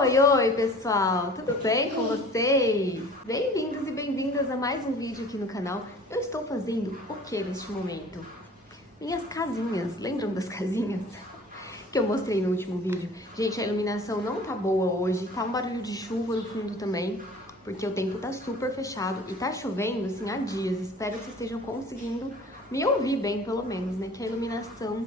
Oi, pessoal! Tudo bem com vocês? Bem-vindos e bem-vindas a mais um vídeo aqui no canal. Eu estou fazendo o que neste momento? Minhas casinhas. Lembram das casinhas? Que eu mostrei no último vídeo. Gente, a iluminação não tá boa hoje. Tá um barulho de chuva no fundo também, porque o tempo tá super fechado e tá chovendo, assim, há dias. Espero que vocês estejam conseguindo me ouvir bem, pelo menos, né? Que a iluminação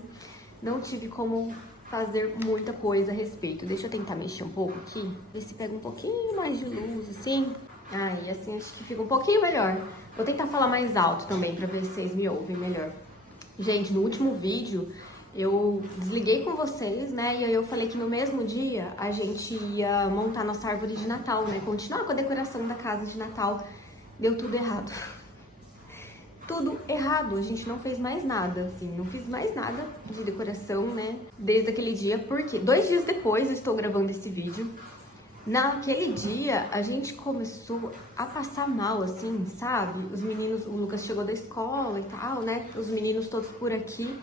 não tive como fazer muita coisa a respeito. Deixa eu tentar mexer um pouco aqui, ver se pega um pouquinho mais de luz, assim. Aí, assim, acho que fica um pouquinho melhor. Vou tentar falar mais alto também, pra ver se vocês me ouvem melhor. Gente, no último vídeo, eu desliguei com vocês, né? E aí eu falei que no mesmo dia a gente ia montar nossa árvore de Natal, né? Continuar com a decoração da casa de Natal. Deu tudo errado. Tudo errado, a gente não fez mais nada, assim, não fiz mais nada de decoração, né, desde aquele dia, porque 2 dias depois eu estou gravando esse vídeo. Naquele dia, a gente começou a passar mal, assim, sabe? Os meninos, o Lucas chegou da escola e tal, né, os meninos todos por aqui,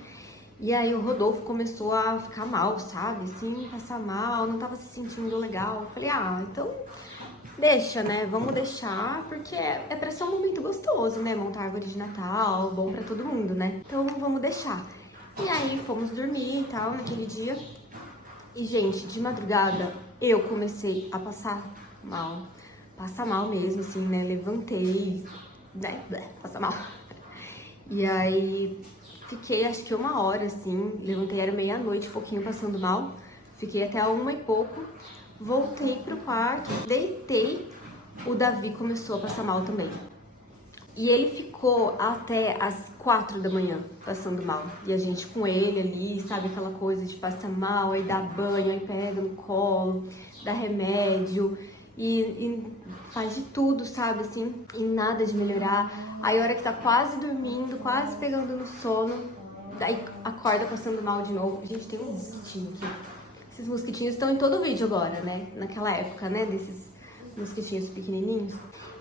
e aí o Rodolfo começou a ficar mal, sabe, assim, passar mal, não tava se sentindo legal. Eu falei, então deixa, né? Vamos deixar, porque é pra ser um momento gostoso, né? Montar árvore de Natal, bom pra todo mundo, né? Então vamos deixar. E aí fomos dormir e tal, naquele dia. E, gente, de madrugada eu comecei a passar mal. Passar mal mesmo, assim, né? Levantei, né? Passar mal. E aí fiquei, acho que 1 hora, assim. Levantei, era meia-noite, um pouquinho passando mal. Fiquei até 1 e pouco. Voltei pro quarto, deitei, o Davi começou a passar mal também. E ele ficou até as 4 da manhã passando mal. E a gente com ele ali, sabe, aquela coisa de passar mal, aí dá banho, aí pega no colo, dá remédio e faz de tudo, sabe, assim, e nada de melhorar. Aí a hora que tá quase dormindo, quase pegando no sono, daí acorda passando mal de novo. Gente, tem um mosquitinho aqui. Esses mosquitinhos estão em todo o vídeo agora, né? Naquela época, né? Desses mosquitinhos pequenininhos.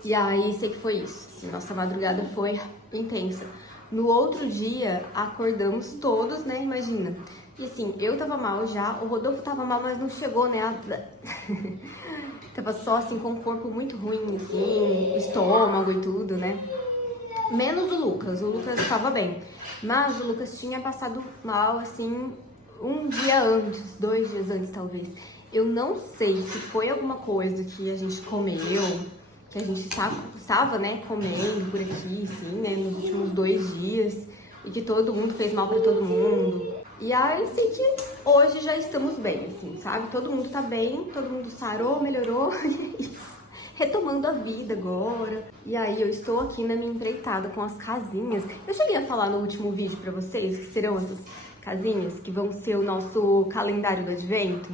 E aí, sei que foi isso. Assim, nossa madrugada foi intensa. No outro dia, acordamos todos, né? Imagina. E assim, eu tava mal já. O Rodolfo tava mal, mas não chegou, né? Tava só, assim, com o corpo muito ruim, assim. O estômago e tudo, né? Menos o Lucas. O Lucas tava bem. Mas o Lucas tinha passado mal, assim, 1 dia antes, 2 dias antes talvez. Eu não sei se foi alguma coisa que a gente comeu, que a gente estava, né, comendo por aqui, sim, né, nos últimos 2 dias, e que todo mundo fez mal pra todo mundo. E aí sei que hoje já estamos bem, assim, sabe? Todo mundo tá bem, todo mundo sarou, melhorou, retomando a vida agora. E aí eu estou aqui na minha empreitada com as casinhas. Eu cheguei a falar no último vídeo pra vocês que serão essas casinhas que vão ser o nosso calendário do advento.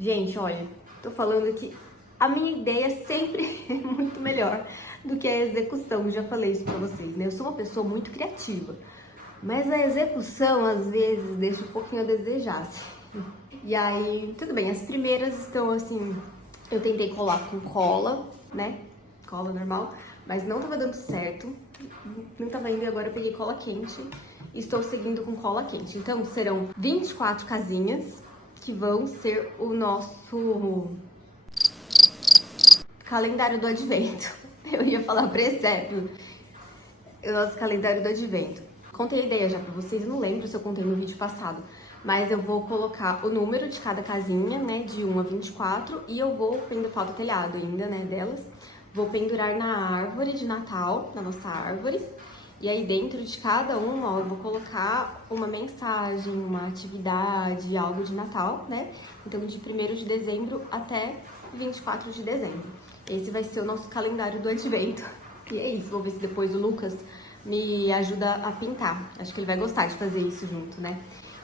Gente, olha, tô falando que a minha ideia sempre é muito melhor do que a execução. Já falei isso pra vocês, né? Eu sou uma pessoa muito criativa, mas a execução às vezes deixa um pouquinho a desejar, assim. E aí, tudo bem, as primeiras estão assim, eu tentei colar com cola, né? Cola normal, mas não tava dando certo. Não tava indo e agora eu peguei cola quente. Estou seguindo com cola quente. Então, serão 24 casinhas que vão ser o nosso calendário do advento. Eu ia falar presépio. O nosso calendário do advento. Contei a ideia já pra vocês, eu não lembro se eu contei no vídeo passado. Mas eu vou colocar o número de cada casinha, né, de 1 a 24. E eu vou pendurar, falta telhado ainda, né, delas. Vou pendurar na árvore de Natal, na nossa árvore. E aí dentro de cada uma, ó, eu vou colocar uma mensagem, uma atividade, algo de Natal, né? Então de 1º de dezembro até 24 de dezembro. Esse vai ser o nosso calendário do advento. E é isso, vou ver se depois o Lucas me ajuda a pintar. Acho que ele vai gostar de fazer isso junto, né?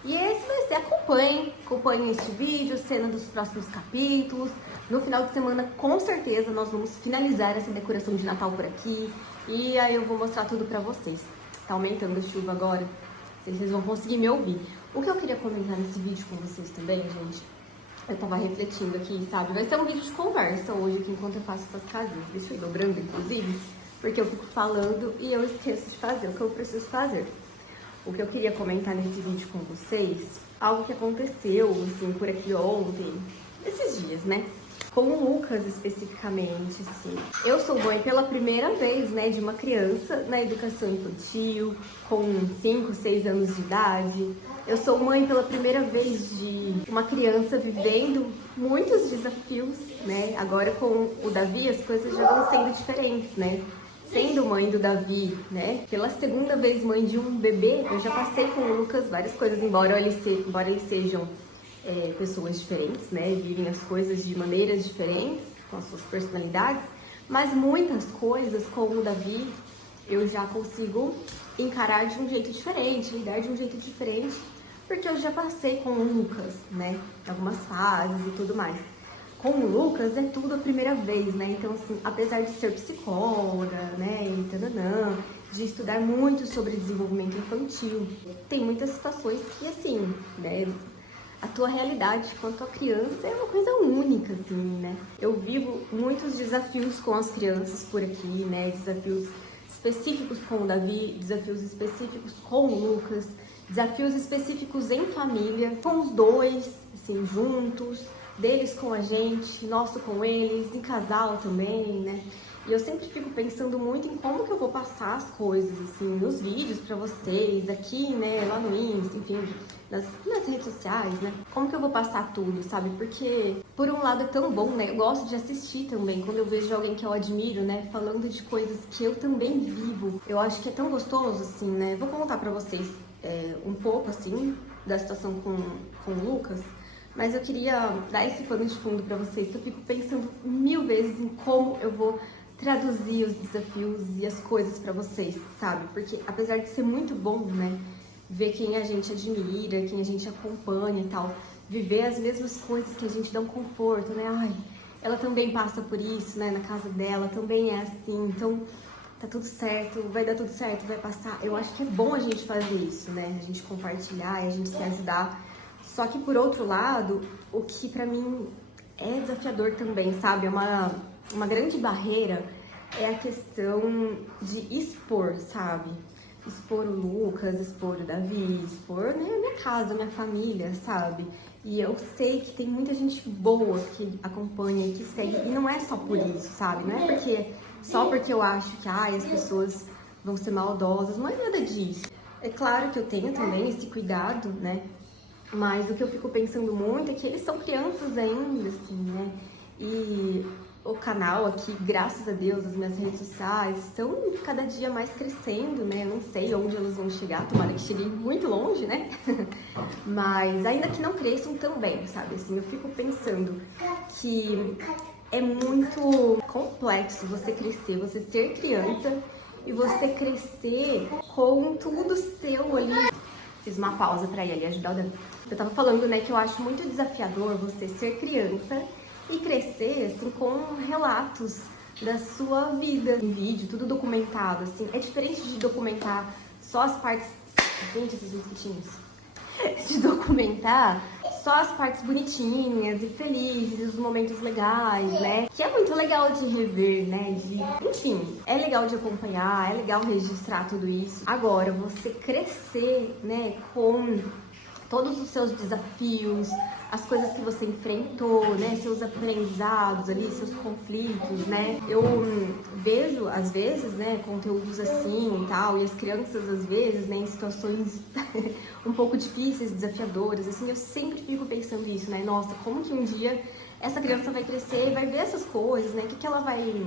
E esse vai ser, acompanhem este vídeo, cena dos próximos capítulos. No final de semana, com certeza, nós vamos finalizar essa decoração de Natal por aqui. E aí eu vou mostrar tudo pra vocês. Tá aumentando a chuva agora, vocês vão conseguir me ouvir. O que eu queria comentar nesse vídeo com vocês também, gente, eu tava refletindo aqui, sabe? Vai ser um vídeo de conversa hoje aqui enquanto eu faço essas casinhas. Deixa eu ir dobrando, inclusive, porque eu fico falando e eu esqueço de fazer o que eu preciso fazer. O que eu queria comentar nesse vídeo com vocês, algo que aconteceu, assim, por aqui ontem, esses dias, né? com o Lucas especificamente, assim. Eu sou mãe pela primeira vez, né, de uma criança na educação infantil, com 5, 6 anos de idade. Eu sou mãe pela primeira vez de uma criança vivendo muitos desafios, né? Agora com o Davi as coisas já vão sendo diferentes, né? Sendo mãe do Davi, né? Pela segunda vez mãe de um bebê, eu já passei com o Lucas várias coisas, embora eles sejam pessoas diferentes, né? Vivem as coisas de maneiras diferentes, com as suas personalidades, mas muitas coisas com o Davi eu já consigo encarar de um jeito diferente, lidar de um jeito diferente, porque eu já passei com o Lucas, né? Algumas fases e tudo mais. Com o Lucas é tudo a primeira vez, né? Então, assim, apesar de ser psicóloga, né, e tananã, de estudar muito sobre desenvolvimento infantil, tem muitas situações que, assim, né, a tua realidade quanto a criança é uma coisa única, assim, né? Eu vivo muitos desafios com as crianças por aqui, né? Desafios específicos com o Davi, desafios específicos com o Lucas, desafios específicos em família, com os dois, assim, juntos, deles com a gente, nosso com eles, em casal também, né? E eu sempre fico pensando muito em como que eu vou passar as coisas, assim, nos vídeos pra vocês, aqui, né, lá no Insta, enfim, nas redes sociais, né? Como que eu vou passar tudo, sabe? Porque, por um lado, é tão bom, né? Eu gosto de assistir também, quando eu vejo alguém que eu admiro, né, falando de coisas que eu também vivo. Eu acho que é tão gostoso, assim, né? Vou contar pra vocês um pouco, assim, da situação com o Lucas. Mas eu queria dar esse pano de fundo pra vocês, que eu fico pensando 1000 vezes em como eu vou traduzir os desafios e as coisas pra vocês, sabe? Porque apesar de ser muito bom, né, ver quem a gente admira, quem a gente acompanha e tal, viver as mesmas coisas que a gente dá um conforto, né? Ai, ela também passa por isso, né, na casa dela, também é assim, então tá tudo certo, vai dar tudo certo, vai passar. Eu acho que é bom a gente fazer isso, né? A gente compartilhar e a gente se ajudar. Só que, por outro lado, o que pra mim é desafiador também, sabe? É uma grande barreira é a questão de expor, sabe? Expor o Lucas, expor o Davi, expor, né, a minha casa, a minha família, sabe? E eu sei que tem muita gente boa que acompanha e que segue, e não é só por isso, sabe? Não é só porque eu acho que as pessoas vão ser maldosas, não é nada disso. É claro que eu tenho também esse cuidado, né? Mas o que eu fico pensando muito é que eles são crianças ainda, assim, né? E o canal aqui, graças a Deus, as minhas redes sociais estão cada dia mais crescendo, né? Eu não sei onde elas vão chegar, tomara que cheguem muito longe, né? Mas ainda que não cresçam também, sabe? Assim, eu fico pensando que é muito complexo você crescer, você ser criança e você crescer com tudo seu ali. Fiz uma pausa pra ir ali ajudar o Davi. Eu tava falando, né, que eu acho muito desafiador você ser criança e crescer, assim, com relatos da sua vida em vídeo, tudo documentado, assim. É diferente de documentar só as partes... Gente, esses mosquitinhos. De documentar só as partes bonitinhas e felizes, os momentos legais, né? Que é muito legal de rever, né? Enfim, é legal de acompanhar, é legal registrar tudo isso. Agora, você crescer, né, com todos os seus desafios, as coisas que você enfrentou, né, seus aprendizados ali, seus conflitos, né. Eu vejo, às vezes, né, conteúdos assim e tal, e as crianças, às vezes, né, em situações um pouco difíceis, desafiadoras, assim, eu sempre fico pensando isso, né, nossa, como que um dia essa criança vai crescer e vai ver essas coisas, né, o que ela vai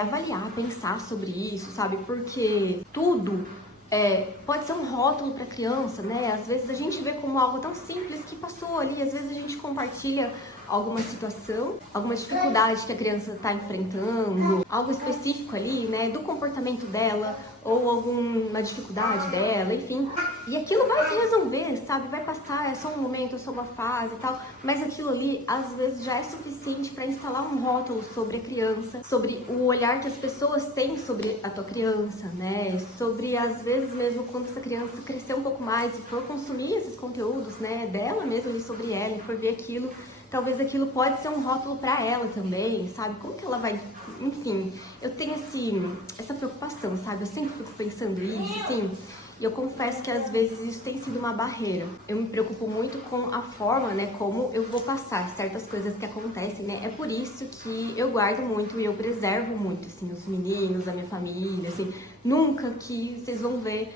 avaliar, pensar sobre isso, sabe, porque tudo pode ser um rótulo para criança, né? Às vezes a gente vê como algo tão simples que passou ali, às vezes a gente compartilha alguma situação, alguma dificuldade que a criança está enfrentando, algo específico ali, né, do comportamento dela ou alguma dificuldade dela, enfim. E aquilo vai se resolver, sabe? Vai passar, é só um momento, é só uma fase e tal, mas aquilo ali às vezes já é suficiente para instalar um rótulo sobre a criança, sobre o olhar que as pessoas têm sobre a tua criança, né? Sobre, às vezes mesmo, quando essa criança crescer um pouco mais e for consumir esses conteúdos, né, dela mesma e sobre ela, e for ver aquilo, talvez aquilo pode ser um rótulo para ela também, sabe? Como que ela vai... Enfim, eu tenho essa preocupação, sabe? Eu sempre fico pensando isso, assim. E eu confesso que às vezes isso tem sido uma barreira. Eu me preocupo muito com a forma, né, como eu vou passar certas coisas que acontecem, né? É por isso que eu guardo muito e eu preservo muito, assim, os meninos, a minha família, assim. Nunca que vocês vão ver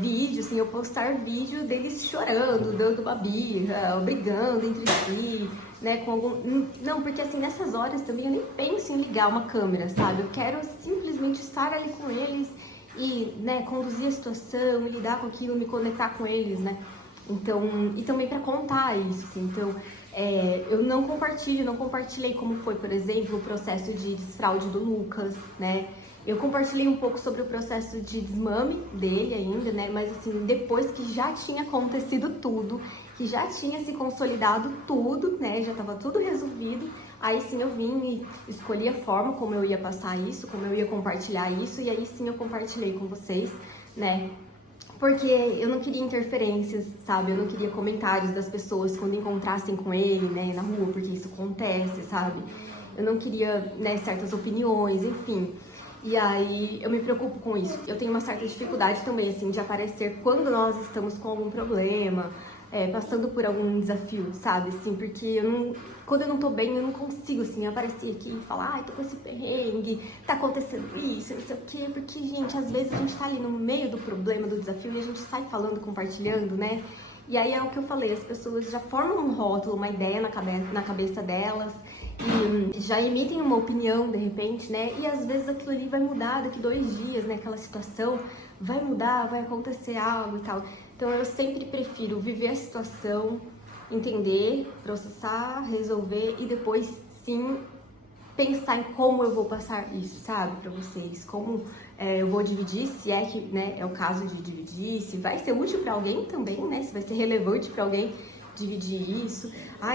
vídeo, assim, eu postar vídeo deles chorando, dando uma birra, brigando entre si, né, com algum... Não, porque assim, nessas horas também eu nem penso em ligar uma câmera, sabe? Eu quero simplesmente estar ali com eles e, né, conduzir a situação, lidar com aquilo, me conectar com eles, né? Então, e também para contar isso, assim. Então, eu não compartilhei como foi, por exemplo, o processo de desfraude do Lucas, né? Eu compartilhei um pouco sobre o processo de desmame dele ainda, né? Mas assim, depois que já tinha acontecido tudo, que já tinha se consolidado tudo, né? Já estava tudo resolvido. Aí sim eu vim e escolhi a forma como eu ia passar isso, como eu ia compartilhar isso. E aí sim eu compartilhei com vocês, né? Porque eu não queria interferências, sabe? Eu não queria comentários das pessoas quando encontrassem com ele, né? Na rua, porque isso acontece, sabe? Eu não queria, né, certas opiniões, enfim. E aí eu me preocupo com isso. Eu tenho uma certa dificuldade também, assim, de aparecer quando nós estamos com algum problema, passando por algum desafio, sabe? Assim, porque quando eu não tô bem, eu não consigo, assim, aparecer aqui e falar, ai, tô com esse perrengue, tá acontecendo isso, não sei o quê. Porque, gente, às vezes a gente tá ali no meio do problema, do desafio, e a gente sai falando, compartilhando, né? E aí é o que eu falei, as pessoas já formam um rótulo, uma ideia na cabeça delas, e já emitem uma opinião de repente, né? E às vezes aquilo ali vai mudar daqui 2 dias, né? Aquela situação vai mudar, vai acontecer algo e tal. Então eu sempre prefiro viver a situação, entender, processar, resolver e depois sim pensar em como eu vou passar isso, sabe, pra vocês, como eu vou dividir, se é que, né, é o caso de dividir, se vai ser útil pra alguém também, né, se vai ser relevante pra alguém dividir isso.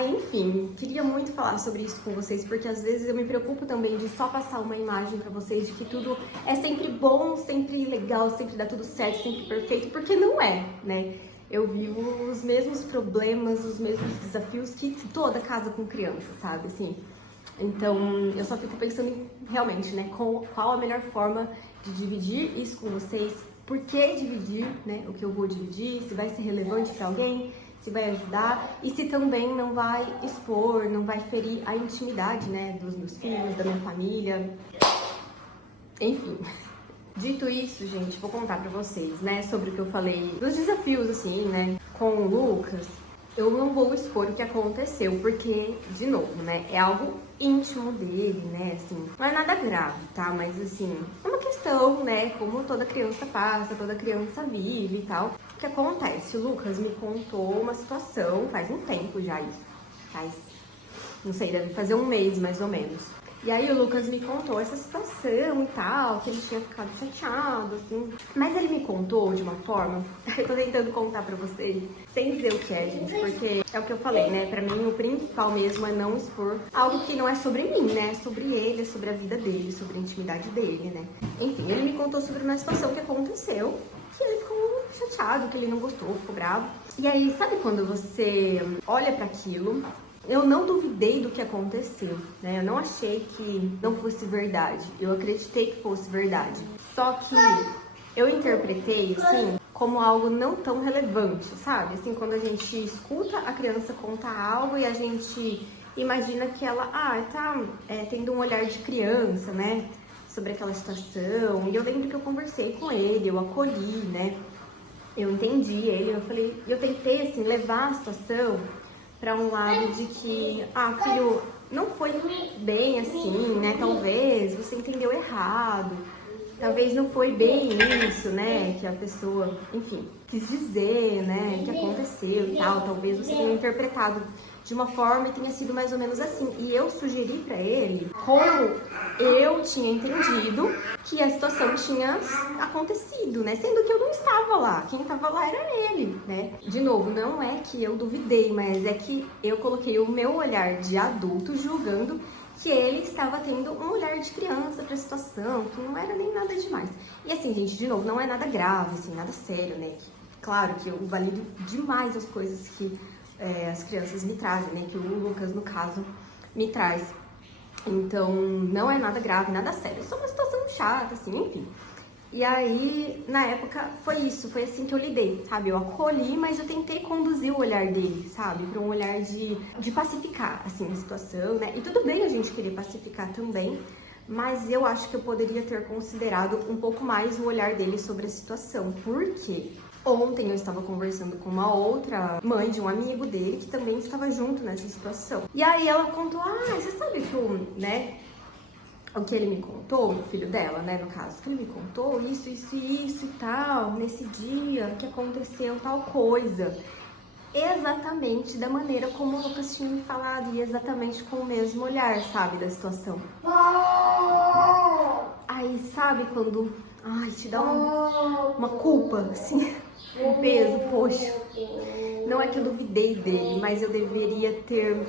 Enfim, queria muito falar sobre isso com vocês, porque às vezes eu me preocupo também de só passar uma imagem pra vocês de que tudo é sempre bom, sempre legal, sempre dá tudo certo, sempre perfeito, porque não é, né? Eu vivo os mesmos problemas, os mesmos desafios que toda casa com criança, sabe, assim. Então, eu só fico pensando em, realmente, né, qual a melhor forma de dividir isso com vocês, por que dividir, né, o que eu vou dividir, se vai ser relevante para alguém, se vai ajudar e se também não vai expor, não vai ferir a intimidade, né, dos meus filhos, da minha família, enfim. Dito isso, gente, vou contar pra vocês, né, sobre o que eu falei dos desafios, assim, né, com o Lucas. Eu não vou expor o que aconteceu, porque, de novo, né, é algo íntimo dele, né, assim, não é nada grave, tá, mas, assim, é uma questão, né, como toda criança passa, toda criança vive e tal. O que acontece? O Lucas me contou uma situação, faz um tempo já isso, não sei, deve fazer 1 mês, mais ou menos. E aí o Lucas me contou essa situação e tal, que ele tinha ficado chateado, assim. Mas ele me contou de uma forma, eu tô tentando contar pra vocês, sem dizer o que é, gente, porque é o que eu falei, né? Pra mim, o principal mesmo é não expor algo que não é sobre mim, né? É sobre ele, é sobre a vida dele, sobre a intimidade dele, né? Enfim, ele me contou sobre uma situação que aconteceu, que ele ficou chateado, que ele não gostou, ficou bravo. E aí, sabe quando você olha pra aquilo... Eu não duvidei do que aconteceu, né? Eu não achei que não fosse verdade. Eu acreditei que fosse verdade. Só que eu interpretei, assim, como algo não tão relevante, sabe? Assim, quando a gente escuta a criança contar algo e a gente imagina que ela, tá tendo um olhar de criança, né? Sobre aquela situação. E eu lembro que eu conversei com ele, eu acolhi, né? Eu entendi ele, eu tentei, assim, levar a situação para um lado de que, filho, não foi bem assim, né? Talvez você entendeu errado, talvez não foi bem isso, né? Que a pessoa, enfim, quis dizer, né? Que aconteceu e tal. Talvez você tenha interpretado de uma forma e tenha sido mais ou menos assim. E eu sugeri para ele como eu tinha entendido que a situação tinha acontecido, né? Sendo que eu não estava lá. Quem estava lá era ele, né? De novo, não é que eu duvidei, mas é que eu coloquei o meu olhar de adulto julgando que ele estava tendo um olhar de criança para a situação, que não era nem nada demais. E assim, gente, de novo, não é nada grave, assim, nada sério, né? Claro que eu valido demais as coisas que as crianças me trazem, né? Que o Lucas, no caso, me traz. Então, não é nada grave, nada sério. É só uma situação chata, assim, enfim. E aí, na época, foi isso, foi assim que eu lidei, sabe? Eu acolhi, mas eu tentei conduzir o olhar dele, sabe? Para um olhar de pacificar, assim, a situação, né? E tudo bem a gente querer pacificar também, mas eu acho que eu poderia ter considerado um pouco mais o olhar dele sobre a situação. Por quê? Ontem eu estava conversando com uma outra mãe de um amigo dele que também estava junto nessa situação. E aí ela contou, você sabe que o que ele me contou, o filho dela, né, no caso, que ele me contou isso e tal, nesse dia que aconteceu tal coisa. Exatamente da maneira como o Lucas tinha me falado e exatamente com o mesmo olhar, sabe, da situação. Aí, sabe, quando, te dá uma culpa, assim, um peso, poxa. Não é que eu duvidei dele, mas eu deveria ter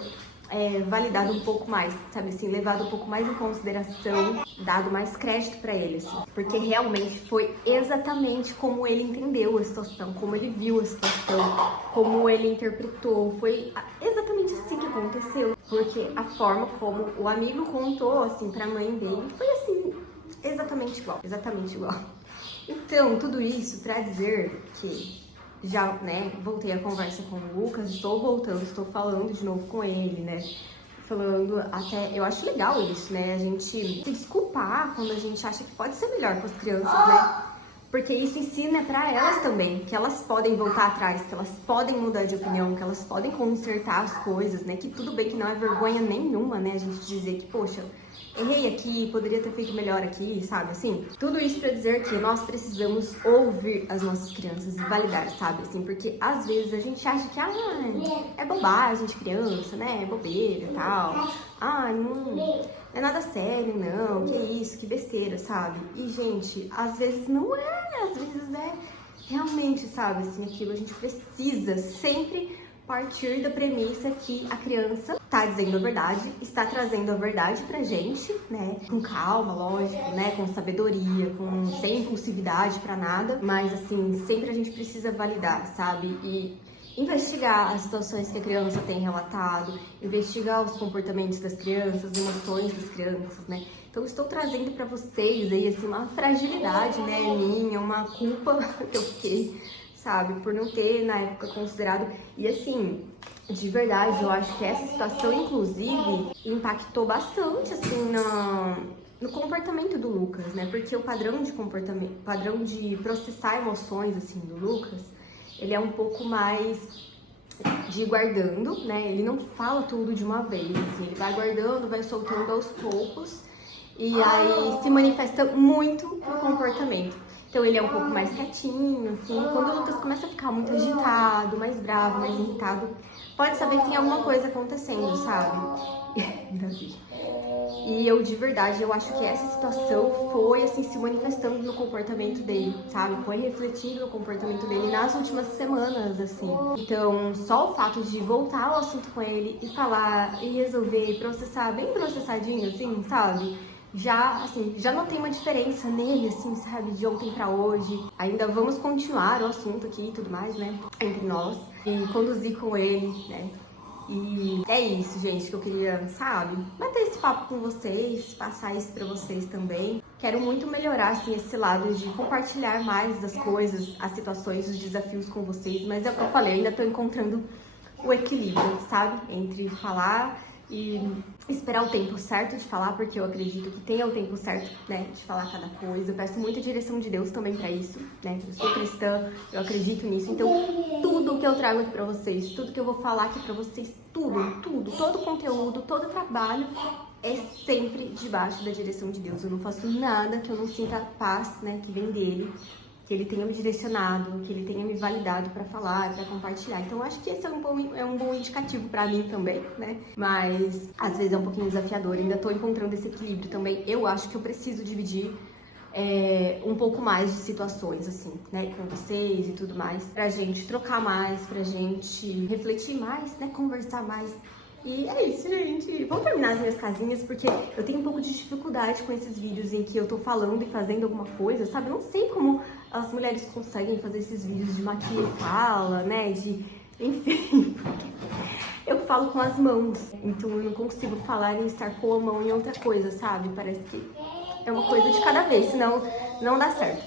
validado um pouco mais, sabe assim, levado um pouco mais em consideração, dado mais crédito pra ele, assim, porque realmente foi exatamente como ele entendeu a situação, como ele viu a situação, como ele interpretou, foi exatamente assim que aconteceu, porque a forma como o amigo contou, assim, pra mãe dele, foi assim, exatamente igual. Então, tudo isso pra dizer que já, né, voltei a conversa com o Lucas, estou falando de novo com ele, né, falando até, eu acho legal isso, né, a gente se desculpar quando a gente acha que pode ser melhor com as crianças, né, porque isso ensina pra elas também, que elas podem voltar atrás, que elas podem mudar de opinião, que elas podem consertar as coisas, né, que tudo bem que não é vergonha nenhuma, né, a gente dizer que, poxa, errei aqui, poderia ter feito melhor aqui, sabe, assim? Tudo isso pra dizer que nós precisamos ouvir as nossas crianças e validar, sabe, assim? Porque às vezes a gente acha que, é bobagem de criança, né, é bobeira e tal. Não é nada sério, não, que isso, que besteira, sabe? E, gente, às vezes não é, às vezes é realmente, sabe, assim, aquilo a gente precisa sempre partir da premissa que a criança tá dizendo a verdade, está trazendo a verdade pra gente, né? Com calma, lógico, né? Com sabedoria, sem impulsividade pra nada, mas assim, sempre a gente precisa validar, sabe? E investigar as situações que a criança tem relatado, investigar os comportamentos das crianças, as emoções das crianças, né? Então, estou trazendo pra vocês aí, assim, uma fragilidade, né, minha, uma culpa que eu fiquei, sabe, por não ter na época considerado. E assim, de verdade, eu acho que essa situação, inclusive, impactou bastante, assim, no comportamento do Lucas, né? Porque o padrão de comportamento, padrão de processar emoções, assim, do Lucas, ele é um pouco mais de ir guardando, né? Ele não fala tudo de uma vez, assim, ele vai guardando, vai soltando aos poucos, e aí se manifesta muito no comportamento. Então ele é um pouco mais quietinho, assim. Quando o Lucas começa a ficar muito agitado, mais bravo, mais irritado, pode saber que tem alguma coisa acontecendo, sabe? Davi. E eu, de verdade, eu acho que essa situação foi, assim, se manifestando no comportamento dele, sabe? Foi refletindo no comportamento dele nas últimas semanas, assim. Então, só o fato de voltar ao assunto com ele e falar, e resolver, e processar, bem processadinho, assim, sabe? Já notei uma diferença nele, assim, sabe, de ontem pra hoje. Ainda vamos continuar o assunto aqui e tudo mais, né, entre nós, e conduzir com ele, né. E é isso, gente, que eu queria, sabe, bater esse papo com vocês, passar isso pra vocês também. Quero muito melhorar, assim, esse lado de compartilhar mais das coisas, as situações, os desafios com vocês, mas é o que eu falei, ainda tô encontrando o equilíbrio, sabe, entre falar e esperar o tempo certo de falar, porque eu acredito que tenha o tempo certo, né, de falar cada coisa. Eu peço muita direção de Deus também pra isso, né, eu sou cristã, eu acredito nisso, então tudo que eu trago aqui pra vocês, tudo que eu vou falar aqui pra vocês, todo o conteúdo, todo o trabalho é sempre debaixo da direção de Deus. Eu não faço nada que eu não sinta a paz, né, que vem dele, que ele tenha me direcionado, que ele tenha me validado pra falar, pra compartilhar. Então, acho que esse é um bom indicativo pra mim também, né? Mas, às vezes é um pouquinho desafiador. Ainda tô encontrando esse equilíbrio também. Eu acho que eu preciso dividir um pouco mais de situações, assim, né? Com vocês e tudo mais. Pra gente trocar mais, pra gente refletir mais, né? Conversar mais. E é isso, gente. Vamos terminar as minhas casinhas, porque eu tenho um pouco de dificuldade com esses vídeos em que eu tô falando e fazendo alguma coisa, sabe? Eu não sei como as mulheres conseguem fazer esses vídeos de maquia e fala, né? Enfim, eu falo com as mãos, então eu não consigo falar e estar com a mão em outra coisa, sabe? Parece que É uma coisa de cada vez, senão não dá certo.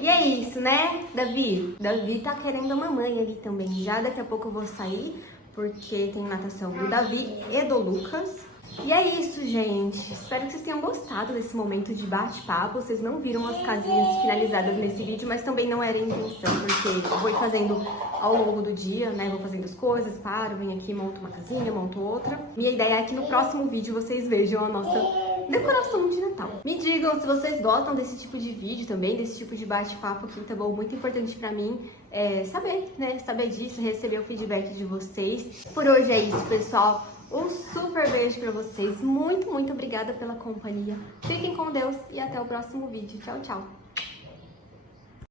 E é isso, né, Davi? Davi tá querendo a mamãe ali também. Já daqui a pouco eu vou sair, porque tem natação do Davi e do Lucas. E é isso, gente. Espero que vocês tenham gostado desse momento de bate-papo. Vocês não viram as casinhas finalizadas nesse vídeo, mas também não era a intenção, porque eu vou fazendo ao longo do dia, né? Vou fazendo as coisas, paro, venho aqui, monto uma casinha, monto outra. Minha ideia é que no próximo vídeo vocês vejam a nossa decoração de Natal. Me digam se vocês gostam desse tipo de vídeo também, desse tipo de bate-papo aqui, tá bom? Muito importante pra mim saber, né? Saber disso, receber o feedback de vocês. Por hoje é isso, pessoal. Um super beijo pra vocês. Muito, muito obrigada pela companhia. Fiquem com Deus e até o próximo vídeo. Tchau, tchau.